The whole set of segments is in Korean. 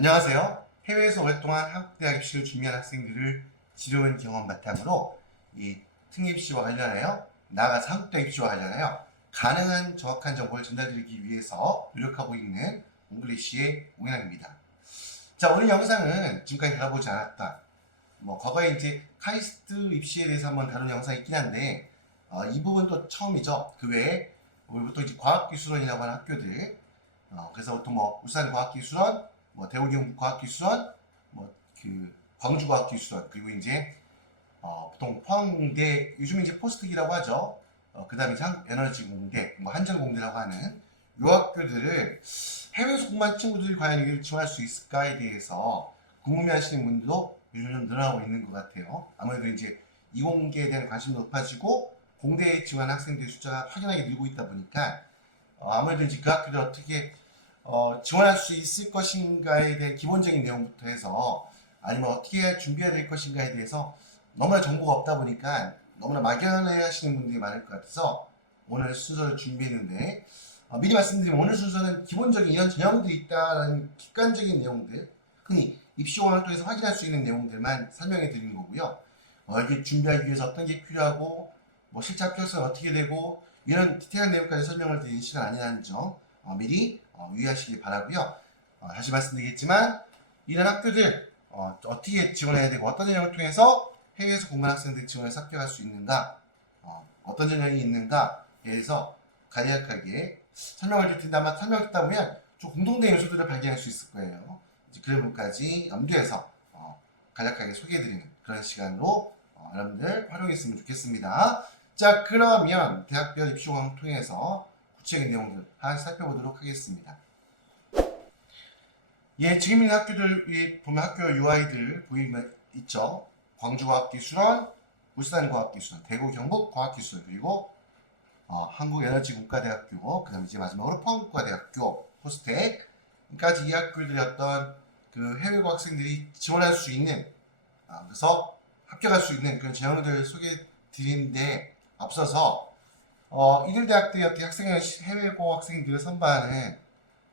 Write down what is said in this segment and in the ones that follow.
안녕하세요. 해외에서 오랫동안 한국 대학 입시를 준비한 학생들을 지도한 경험 바탕으로 이 특례 입시와 관련하여 나아가서 한국 대학 입시와 관련하여 가능한 정확한 정보를 전달드리기 위해서 노력하고 있는 옹글리시의 옹현학입니다. 자, 오늘 영상은 지금까지 다뤄보지 않았다. 과거에 이제 카이스트 입시에 대해서 한번 다룬 영상이 있긴 한데 이 부분도 처음이죠. 그 외에 우리 보통 이제 과학기술원이라고 하는 학교들, 그래서 보통 울산과학기술원, 대우경북과학기술원, 광주과학기술원, 그리고 이제 보통 포항공대, 요즘 이제 포스트기라고 하죠. 그 다음에 한국에너지공대, 한전공대라고 하는 요 학교들을 해외에서 공부한 친구들이 과연 이걸 지원할 수 있을까에 대해서 궁금해하시는 분들도 요즘 좀 늘어나고 있는 것 같아요. 아무래도 이제 이공계에 대한 관심도 높아지고 공대에 지원하는 학생들의 숫자가 확연하게 늘고 있다 보니까 아무래도 이제 그 학교를 어떻게 지원할 수 있을 것인가에 대한 기본적인 내용부터 해서 아니면 어떻게 준비해야 될 것인가에 대해서 너무나 정보가 없다 보니까 너무나 막연해 하시는 분들이 많을 것 같아서 오늘 순서를 준비했는데 미리 말씀드리면 오늘 순서는 기본적인 이런 전형들이 있다라는 객관적인 내용들, 흔히 입시원 활동에서 확인할 수 있는 내용들만 설명해 드리는 거고요. 이게 준비하기 위해서 어떤 게 필요하고 실제 합격서는 어떻게 되고 이런 디테일한 내용까지 설명을 드리는 시간 아니라는 점 미리 유의하시기 바라고요. 다시 말씀드리겠지만 이런 학교들 어떻게 지원해야 되고 어떤 전형을 통해서 해외에서 공부한 학생들 지원해서 합격할 수 있는가, 어떤 전형이 있는가에 대해서 간략하게 설명을 드릴 텐데 아마 설명을 듣다 보면 좀 공통된 요소들을 발견할 수 있을 거예요. 그런 부분까지 염두해서 간략하게 소개해드리는 그런 시간으로 여러분들 활용했으면 좋겠습니다. 자, 그러면 대학별 입시공항을 통해서 구체적인 내용들 하나씩 살펴보도록 하겠습니다. 예, 지금 있는 학교들 보면 학교 UI들 보이면 있죠. 광주과학기술원, 울산과학기술원, 대구 경북과학기술원, 그리고 한국에너지국가대학교, 그 다음에 이제 마지막으로 포항국가대학교, 포스텍까지 이 학교들의 어떤 그 해외 학생들이 지원할 수 있는, 그래서 합격할 수 있는 그런 전형들을 소개해 드리는데 앞서서 이들 대학들이 어떻게 해외고 학생들을 선발하는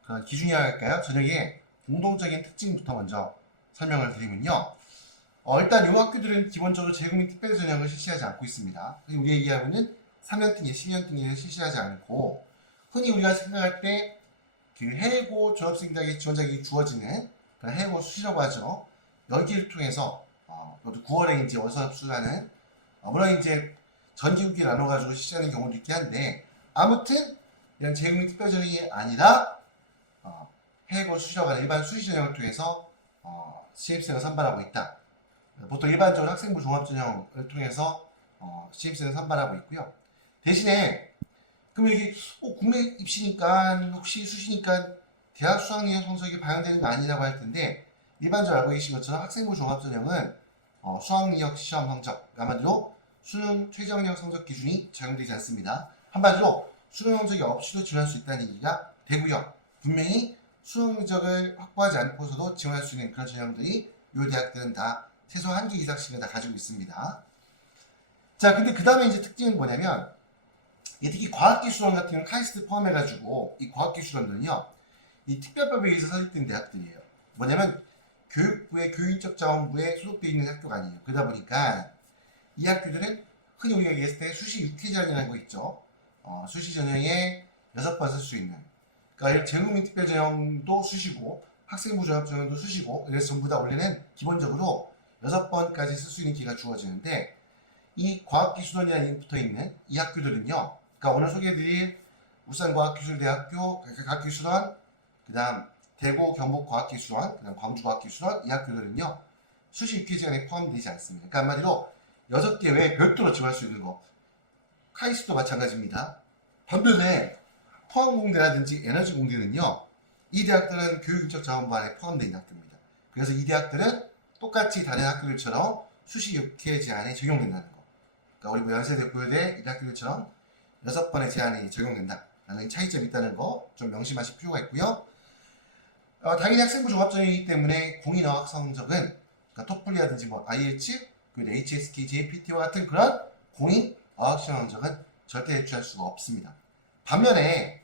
그런 기준이라 할까요? 전형의 공동적인 특징부터 먼저 설명을 드리면요. 일단 이 학교들은 기본적으로 재국민 특별 전형을 실시하지 않고 있습니다. 우리가 얘기하고 있는 3년특례, 10년특례를 실시하지 않고 흔히 우리가 생각할 때 그 해외고 졸업생들에게 지원 자격이 주어지는 그런 해외고 수시라고 하죠. 여기를 통해서 9월에 이제 원서 접수하는 물론 이제 전기후기 나눠가지고 실시하는 경우도 있긴 한데 아무튼 이런 재국민 특별 전형이 아니라 해외고 수시라고 하는 일반 수시 전형을 통해서 신입생을 선발하고 있다. 보통 일반적으로 학생부 종합전형을 통해서 신입생을 선발하고 있고요. 대신에 그럼 이게 국내 입시니까 혹시 수시니까 대학 수학능력 성적이 반영되는 거 아니라고 할 텐데 일반적으로 알고 계신 것처럼 학생부 종합전형은 수학능력 시험 성적, 한마디로 수능 최저학력 성적 기준이 적용되지 않습니다. 한마디로 수능 성적이 없이도 지원할 수 있다는 얘기가 되고요. 분명히 수능 성적을 확보하지 않고서도 지원할 수 있는 그런 전형들이 이 대학들은 다 최소 한 개 이상씩은 다 가지고 있습니다. 자, 근데 그 다음에 이제 특징은 뭐냐면 특히 과학기술원 같은 경우는 카이스트 포함해가지고 이 과학기술원들은요 이 특별법에 의해서 설립된 대학들이에요. 뭐냐면 교육부의 교육인적 자원부에 소속되어 있는 학교가 아니에요. 그러다 보니까 이 학교들은 흔히 우리가 얘기했을 때 수시 6회전이라는 거 있죠. 수시 전형에 6번 쓸 수 있는, 그러니까 재국민 특별 전형도 수시고 학생부 종합 전형도 수시고 그래서 전부 다 원래는 기본적으로 6번까지 쓸 수 있는 기회가 주어지는데 이 과학기술원이라는 붙어 있는 이 학교들은요, 그러니까 오늘 소개해드릴 울산과학기술대학교 과학기술원, 그 다음 대구 경북과학기술원, 그 다음 광주과학기술원 이 학교들은요 수시 6회전에 포함되지 않습니다. 그러니까 한마디로 6개 외에 별도로 지원할 수 있는 거. 카이스트도 마찬가지입니다. 반면에 포항공대라든지 에너지공대는요 이 대학들은 교육인적 자원부 안에 포함되어 있는 학교입니다. 그래서 이 대학들은 똑같이 다른 학교들처럼 수시 6회 제한에 적용된다는 거. 그러니까 우리 연세대, 고려대 이 학교들처럼 6번의 제한이 적용된다라는 차이점이 있다는 거 좀 명심하실 필요가 있고요. 당연히 학생부 종합전형이기 때문에 공인어학 성적은 그러니까 토플이라든지 IH, HSK, JPT와 같은 그런 공인 어학시험 성적은 절대 제출할 수가 없습니다. 반면에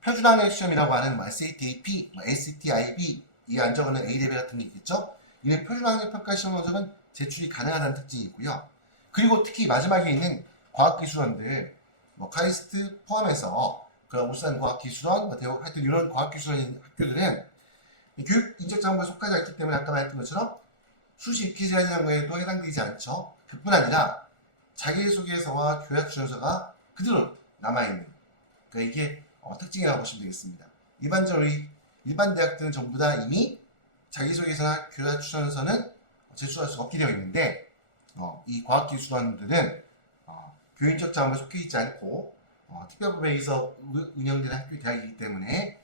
표준학력 시험이라고 하는 SAT, AP, SAT, IB 이 안적어는 A레벨 같은 게 있겠죠. 이는 표준학력평가 시험 성적은 제출이 가능하다는 특징이 있고요. 그리고 특히 마지막에 있는 과학기술원들, 뭐 카이스트 포함해서 그런 울산과학기술원, 뭐 대học 하여튼 이런 과학기술원 학교들은 교육 인적 자본부에 속하지 않기 때문에 아까 말했던 것처럼 수시 입기 제한이라는 거에도 해당되지 않죠. 그뿐 아니라 자기소개서와 교약주연서가 그대로 남아있는, 그러니까 이게 특징이라고 보시면 되겠습니다. 일반적으로 일반 대학들은 전부 다 이미 자기소개서나 교약주연서는 제출할 수가 없게 되어 있는데 이 과학기술원들은 교육인적 자본부에 속해 있지 않고 특별법에 의해서 운영되는 학교 대학이기 때문에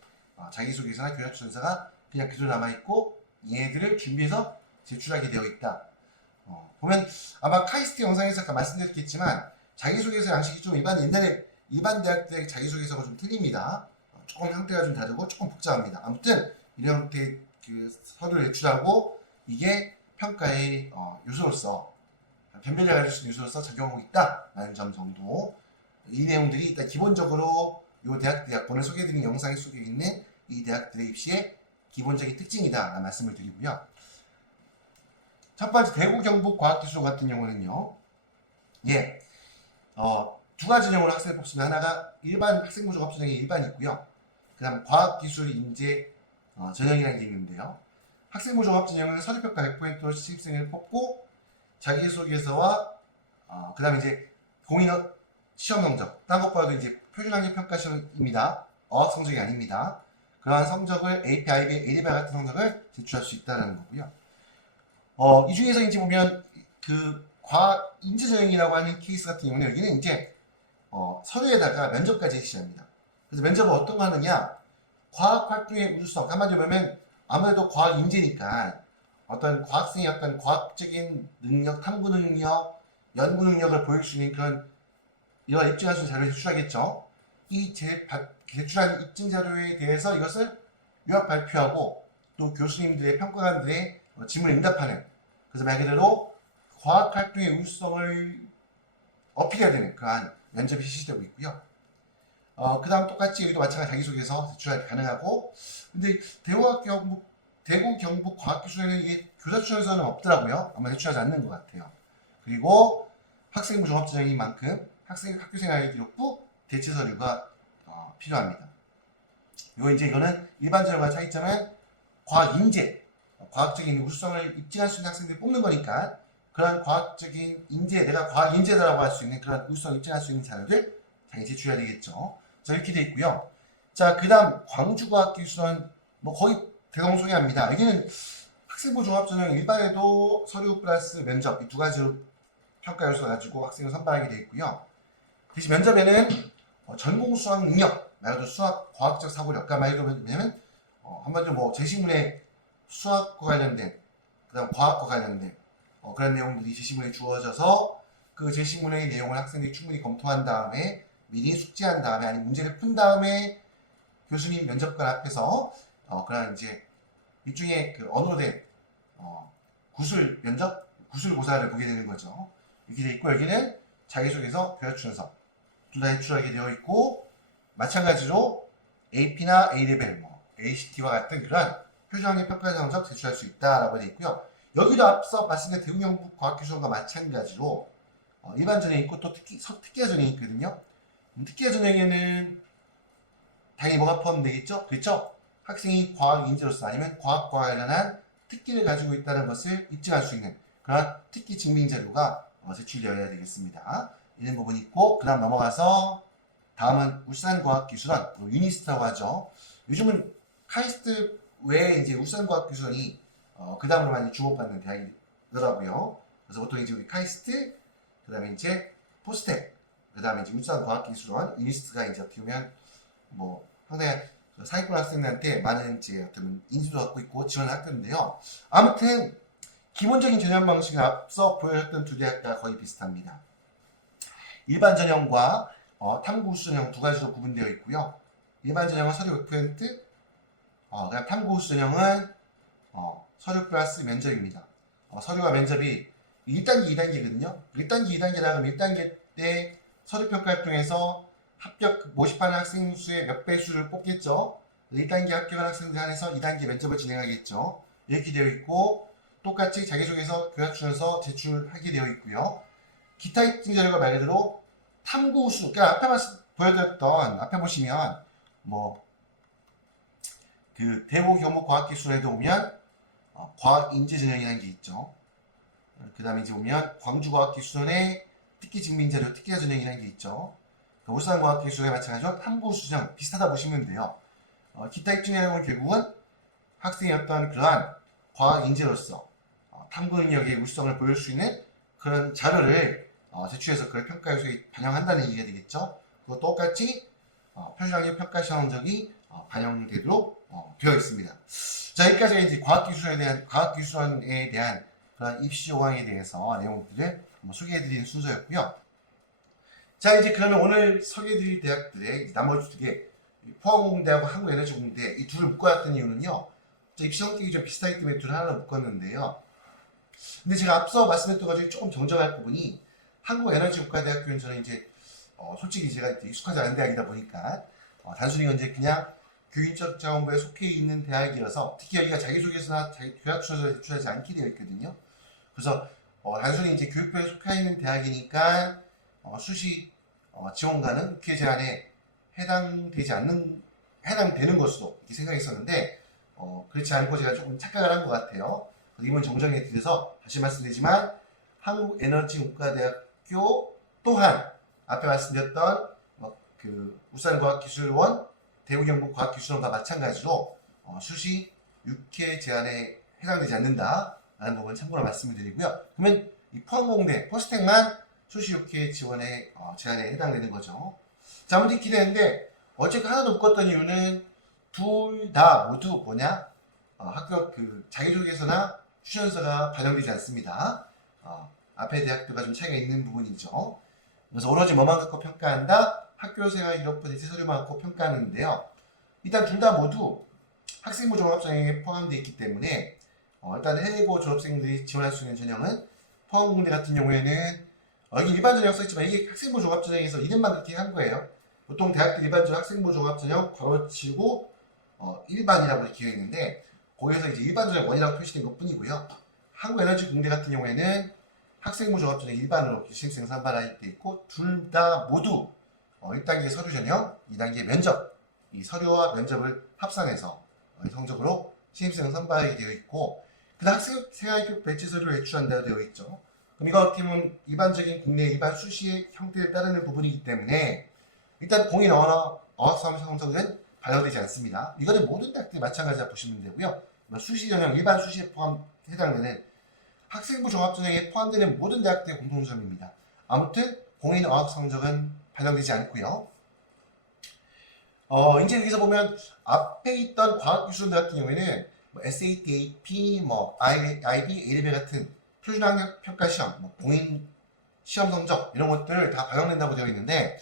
자기소개서나 교약주연서가 그냥 그대로 남아있고 얘네들을 준비해서 제출하게 되어 있다. 보면 아마 카이스트 영상에서 아까 말씀드렸겠지만 자기소개서 양식이 좀 옛날에 일반 대학들의 자기소개서가 좀 틀립니다. 조금 형태가 좀 다르고 조금 복잡합니다. 아무튼 이런 형태의 그 서류를 제출하고 이게 평가의 요소로서 변별력을 가질 수 있는 요소로서 적용하고 있다라는 점 정도. 이 내용들이 일단 기본적으로 이 대학들 오늘 소개해드린 영상에 속에 있는 이 대학들의 입시의 기본적인 특징이다라는 말씀을 드리고요. 첫 번째 대구 경북 과학기술 같은 경우는요. 두 가지 전형으로 학생을 뽑습니다. 하나가 일반 학생부 종합 전형이 일반이 있고요. 그 다음 과학기술 인재 전형이라는 게 있는데요. 학생부 종합 전형은 서류평가 100%로 신입생을 뽑고 자기소개서와 그 다음에 이제 공인 시험 성적, 딴 것보다도 이제 표준학력 평가 시험입니다. 어학 성적이 아닙니다. 그러한 성적을 AP, IB, A레벨 같은 성적을 제출할 수 있다는 거고요. 이 중에서 이제 보면 그 인재 전형이라고 하는 케이스 같은 경우는 여기는 이제 서류에다가 면접까지 제시합니다. 그래서 면접은 어떤 거 하느냐? 과학 활동의 우수성, 한마디로 보면 아무래도 과학 인재니까 어떤 과학생의 어떤 과학적인 능력, 탐구 능력, 연구 능력을 보일 수 있는 그런 이와 입증할 수 있는 자료를 제출하겠죠. 이 제출한 입증 자료에 대해서 이것을 요약 발표하고 또 교수님들의 평가관들의 질문에 응답하는, 그래서 말 그대로 과학 활동의 우수성을 어필해야 되는 그러한 면접이 실시되고 있고요. 그 다음 똑같이 여기도 마찬가지 자기소개서 제출이 가능하고, 근데 대구 경북 과학기술에는 이게 교사출연서는 없더라고요. 아마 제출하지 않는 것 같아요. 그리고 학생부 종합전형인 만큼 학교 생활 기록부 대체 서류가 필요합니다. 이거는 일반 전형과 차이점은 과학 인재, 과학적인 우수성을 입증할 수 있는 학생들을 뽑는 거니까 그런 과학적인 인재, 내가 과학 인재다라고 할 수 있는 그런 우수성을 입증할 수 있는 자료를 당연히 제출해야 되겠죠. 자, 이렇게 돼 있고요. 자, 그 다음 광주과학기술원 거의 대동소이합니다. 여기는 학생부 종합전형 일반에도 서류 플러스 면접 이 두 가지로 평가 요소를 가지고 학생을 선발하게 되어 있고요. 대신 면접에는 전공 수학 능력, 말도 수학 과학적 사고력, 그러니까 말로 왜냐면 한마디로 제시문에 수학과 관련된, 그 다음 과학과 관련된 그런 내용들이 제시문에 주어져서 그 제시문의 내용을 학생들이 충분히 검토한 다음에 미리 숙지한 다음에 아니면 문제를 푼 다음에 교수님 면접관 앞에서 그런 이제 일종의 그 언어된 구술 면접, 구술 고사를 보게 되는 거죠. 이렇게 돼 있고 여기는 자기소개서, 교육준서 둘 다 제출하게 되어 있고 마찬가지로 AP나 A레벨, ACT와 같은 그런 표준학력 평가 성적 제출할 수 있다라고 되어 있고요. 여기도 앞서 말씀드린 대구 경북 과학기술원과 마찬가지로 일반 전형이 있고 또 특기화 전형이 있거든요. 특기화 전형에는 당연히 뭐가 포함되겠죠? 그렇죠? 학생이 과학 인재로서 아니면 과학과 관련한 특기를 가지고 있다는 것을 입증할 수 있는 그런 특기 증명 자료가 제출되어야 되겠습니다. 이런 부분이 있고, 그 다음 넘어가서 다음은 울산과학기술원, 유니스트라고 하죠. 요즘은 카이스트 외에 이제 울산과학기술원이 그 다음으로 많이 주목받는 대학이더라고요. 그래서 보통 이제 우리 카이스트, 그 다음에 이제 포스텍, 그 다음에 이제 울산과학기술원, 유니스트가 이제 어떻게 보면 상당히 사기꾼 학생들한테 많은 이제 어떤 인지도 갖고 있고 지원을 학교인데요. 아무튼 기본적인 전형 방식은 앞서 보여줬던 두 대학과 거의 비슷합니다. 일반 전형과 탐구 우수 전형 두 가지로 구분되어 있고요. 일반 전형은 서류 100%, 그다음 탐구 우수 전형은 서류 플러스 면접입니다. 서류와 면접이 1단계, 2단계거든요. 1단계, 2단계라 그러면 1단계 때 서류 평가 활동에서 합격 모집하는 학생 수의 몇 배수를 뽑겠죠. 1단계 합격한 학생들 한해서 2단계 면접을 진행하겠죠. 이렇게 되어 있고 똑같이 자기소개서, 교육준서 제출하게 되어 있고요. 기타 입증 자료가 말 그대로 탐구 우수, 그러니까 보여드렸던 앞에 보시면 뭐 그 대구 경북과학기술에도 오면 과학인재 전형이라는 게 있죠. 그 다음에 이제 오면 광주과학기술원의 특기 증빙자료 특기자 전형이라는 게 있죠. 울산과학기술에 마찬가지로 탐구 수정 비슷하다 보시면 돼요. 기타 입증 내용은 결국은 학생의 어떤 그러한 과학 인재로서 탐구 능력의 울성을 보일 수 있는 그런 자료를 제출해서 그걸 평가 요소에 반영한다는 얘기가 되겠죠. 그거 똑같이 표준학력 평가 시험 성적이 반영되도록 되어 있습니다. 자, 여기까지 이제 과학기술원에 대한 그런 입시 요강에 대해서 내용들을 소개해드리는 순서였고요. 자, 이제 그러면 오늘 소개해드릴 대학들의 나머지 두 개, 포항공대하고 한국에너지공대 이 둘을 묶어놨던 이유는요. 입시 성격이 좀 비슷하기 때문에 둘 하나로 묶었는데요. 근데 제가 앞서 말씀했던 것 중에 조금 정정할 부분이 한국에너지국가대학교는 저는 이제 솔직히 제가 익숙하지 않은 대학이다 보니까 단순히 이제 그냥 교육인적 자원부에 속해 있는 대학이어서 특히 여기가 자기소개서나 교육준서를 제출하지 않게 되어 있거든요. 그래서 단순히 이제 교육부에 속해 있는 대학이니까 수시 지원가는 국회 제한에 해당되는 것으로 이렇게 생각했었는데 그렇지 않고 제가 조금 착각을 한 것 같아요. 이번 정정해 드려서 다시 말씀드리지만 한국에너지국가대학교 또한 앞에 말씀드렸던 그 울산과학기술원, 대구경북과학기술원과 마찬가지로 수시 6회 제한에 해당되지 않는다라는 부분 참고로 말씀을 드리고요. 그러면 이 포항공대, 포스텍만 수시 6회 지원에 제한에 해당되는 거죠. 자, 아무튼 이렇게 되는데 어쨌든 하나도 묶었던 이유는 둘 다 모두 뭐냐? 학교 그 자기소개서나 추천서가 반영되지 않습니다. 앞에 대학들과 좀 차이가 있는 부분이죠. 그래서 오로지 뭐만 갖고 평가한다? 학교생활 기록부 대체 서류만 갖고 평가하는데요. 일단 둘 다 모두 학생부 종합전형에 포함되어 있기 때문에 일단 해외고 졸업생들이 지원할 수 있는 전형은 포항공대 같은 경우에는 여기 일반 전형 써있지만 이게 학생부 종합전형에서 이름만 그렇게 한 거예요. 보통 대학들 일반적으로 학생부 종합전형 괄호치고 일반이라고 이렇게 되어 있는데 거기에서 이제 일반 전형 원이라고 표시된 것 뿐이고요. 한국에너지공대 같은 경우에는 학생부 종합전형 일반으로 신입생 선발할 때 있고 둘 다 모두 1단계 서류 전형, 2단계 면접 이 서류와 면접을 합산해서 성적으로 신입생을 선발하게 되어 있고 그다음 학생생활교육 배치 서류를 제출한다고 되어 있죠. 그럼 이거 어떻게 보면 일반적인 국내 일반 수시의 형태를 따르는 부분이기 때문에 일단 공인 어학사업 성적은 반영되지 않습니다. 이거는 모든 대학들이 마찬가지라 보시면 되고요. 수시 전형 일반 수시에 해당되는 학생부 종합전형에 포함되는 모든 대학들의 공통점입니다. 아무튼 공인 어학 성적은 반영되지 않고요. 이제 여기서 보면 앞에 있던 과학기술대 같은 경우에는 SAT, AP, IB, A레벨 같은 표준학력 평가 시험, 공인 시험 성적 이런 것들 다 반영된다고 되어 있는데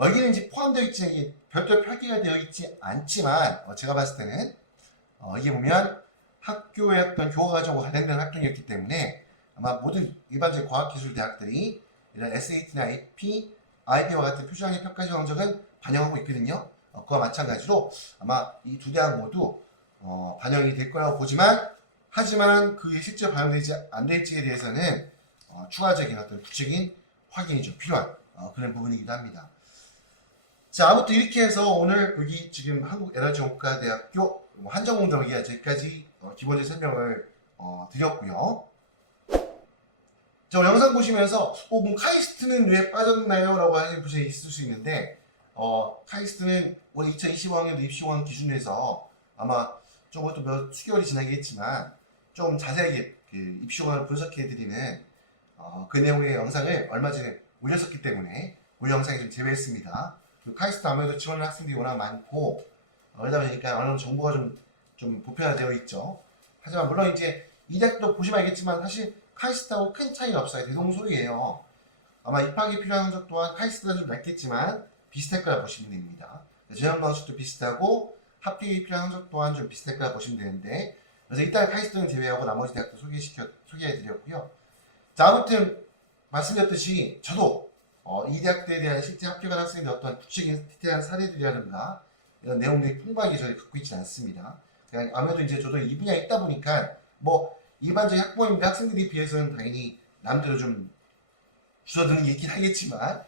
여기는 이제 포함되어 있지 별도의 표기가 되어 있지 않지만 제가 봤을 때는 이게 보면 학교의 어떤 교과과정과 관련된 활동이었기 때문에 아마 모든 일반적인 과학기술 대학들이 이런 SAT나 AP, IB와 같은 표준학력 평가 시험 성적은 반영하고 있거든요. 그와 마찬가지로 아마 이 두 대학 모두 반영이 될 거라고 보지만 하지만 그게 실제 반영되지 안 될지에 대해서는 추가적인 어떤 구체적인 확인이 좀 필요한 그런 부분이기도 합니다. 자, 아무튼 이렇게 해서 오늘 여기 지금 한국에너지공과대학교 한정공정이 여기까지 기본적인 설명을 드렸고요. 자, 오늘 영상 보시면서 뭐 카이스트는 왜 빠졌나요? 라고 하는 분이 있을 수 있는데 카이스트는 올해 2025학년도 입시공학 기준으로 해서 아마 좀 몇 수개월이 지나겠지만 좀 자세하게 그 입시공학을 분석해드리는 그 내용의 영상을 얼마 전에 올렸었기 때문에 우리 영상에 좀 제외했습니다. 카이스트 아무래도 지원하는 학생들이 워낙 많고 그러다 보니까 어느 정도 정보가 좀 보편화되어 있죠. 하지만 물론 이제 이 대학도 보시면 알겠지만 사실 카이스트하고 큰 차이가 없어요. 대동소이예요. 아마 입학이 필요한 성적 또한 카이스트가 좀 낮겠지만 비슷할 거라 보시면 됩니다. 전형 방식도 비슷하고 합격이 필요한 성적 또한 좀 비슷할 거라 보시면 되는데 그래서 일단 카이스트는 제외하고 나머지 대학도 소개해드렸고요. 자, 아무튼 말씀드렸듯이 저도 이 대학들에 대한 실제 합격한 학생들 어떤 구체적인 디테일한 사례들이라든가 이런 내용들이 풍부하게 저희 갖고 있지는 않습니다. 그냥 아무래도 이제 저도 이 분야에 있다 보니까 뭐 일반적인 학부모님들 학생들에 비해서는 당연히 남들은 좀 줄어드는 게 있긴 하겠지만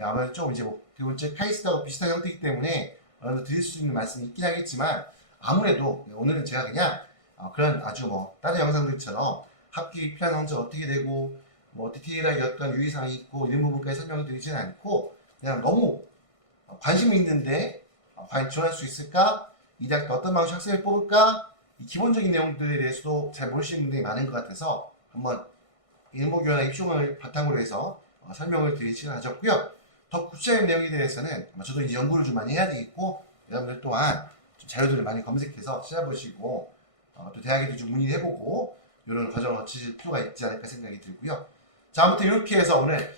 아무래도 좀 이제 뭐 두 번째 카이스트하고 비슷한 형태이기 때문에 어느 정도 드릴 수 있는 말씀이 있긴 하겠지만 아무래도 오늘은 제가 그냥 그런 아주 뭐 다른 영상들처럼 학기 필요한 원자 어떻게 되고 뭐 디테일하게 어떤 유의사항이 있고 이런 부분까지 설명을 드리지는 않고 그냥 너무 관심이 있는데 과연 지원할 수 있을까? 이 대학도 어떤 방식 학생을 뽑을까? 이 기본적인 내용들에 대해서도 잘 모르시는 분들이 많은 것 같아서 한번 일목요연한 입시공학을 바탕으로 해서 설명을 드린 시간을 가졌고요. 더 구체적인 내용에 대해서는 아마 저도 이제 연구를 좀 많이 해야 되겠고 여러분들 또한 좀 자료들을 많이 검색해서 찾아보시고 또 대학에도 좀 문의를 해보고 이런 과정을 거치실 필요가 있지 않을까 생각이 들고요. 자, 아무튼 이렇게 해서 오늘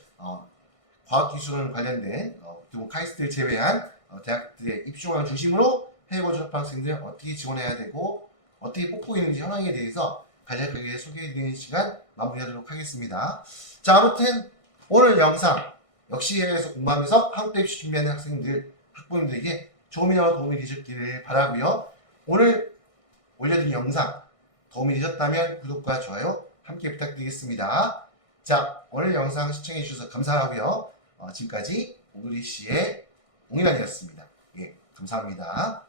과학기술 관련된 그리고 카이스트를 제외한 대학들의 입시공학을 중심으로 해외고 졸업 학생들 어떻게 지원해야 되고 어떻게 뽑고 있는지 현황에 대해서 간략하게 소개해드리는 시간 마무리하도록 하겠습니다. 자, 아무튼 오늘 영상 역시 해외에서 공부하면서 한국대 입시 준비하는 학생들, 학부모님들에게 조금이나마 도움이 되셨기를 바라고요. 오늘 올려드린 영상 도움이 되셨다면 구독과 좋아요 함께 부탁드리겠습니다. 자, 오늘 영상 시청해주셔서 감사하고요. 지금까지 오그리씨의 옹일환이었습니다. 예, 감사합니다.